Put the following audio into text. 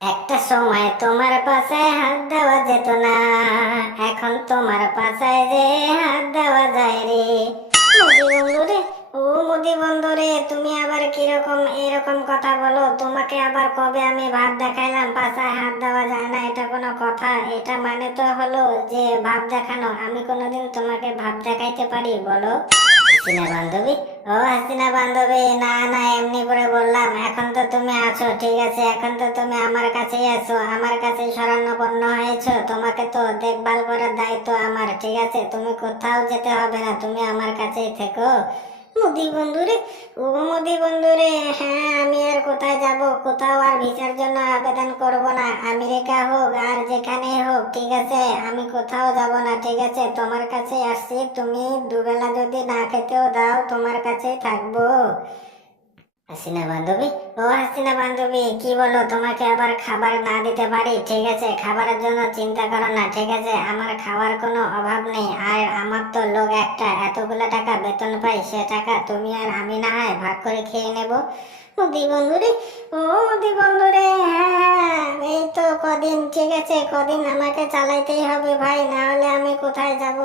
একটা সময় তোমার পাশে হাত দেওয়া যেত না। এখন তোমার পাশায় যে হাত দেওয়া যায় রে। মোদি বন্ধু রে, ও মোদি বন্ধু রে, তুমি আবার কীরকম এরকম কথা বলো? তোমাকে আবার কবে আমি ভাব দেখাইলাম, পাশায় হাত দেওয়া যায় না, এটা কোনো কথা? এটা মানে তো হলো যে ভাব দেখানো। আমি কোনোদিন তোমাকে ভাব দেখাইতে পারি, বলো? হাসিনা বান্ধবী? ও হাসিনা বান্ধবী, না না, এমনি করে বললাম, এখন তো তুমি আছো, ঠিক আছে, এখন তো তুমি আমার কাছেই আছো, আমার কাছে শরণাপন্ন হয়েছো, তোমাকে তো দেখভাল করার দায়িত্ব আমার, ঠিক আছে, তুমি কোথাও যেতে হবে না, তুমি আমার কাছেই থেকো। মোদি বন্ধুরে, ও মুদি বন্ধুরে হ্যাঁ কোথায় যাব, কোথাও আর ভিসার জন্য আবেদন করব না। আমেরিকা হোক আর যেখানে হোক, ঠিক আছে? আমি কোথাও যাব না, ঠিক আছে? তোমার কাছে আসছি, তুমি দুবেলা যদি না খেতেও দাও, তোমার কাছে থাকব। হাসিনা বান্ধবী ও হাসিনা বান্ধবী কি বলো? তোমাকে আবার খাবার না দিতে পারি, ঠিক আছে? খাবারের জন্য চিন্তা করো না, ঠিক আছে? আমার খাওয়ার কোনো অভাব নেই। আর আমার তো লোক একটা, এতগুলো টাকা বেতন পাই সে টাকা তুমি আর আমি না হয় ভাগ করে খেয়ে নেব। মোদি বন্ধুরে ও মোদি বন্ধুরে হ্যাঁ এই তো কদিন, ঠিক আছে? কদিন আমাকে চালাইতেই হবে ভাই, না হলে আমি কোথায় যাব?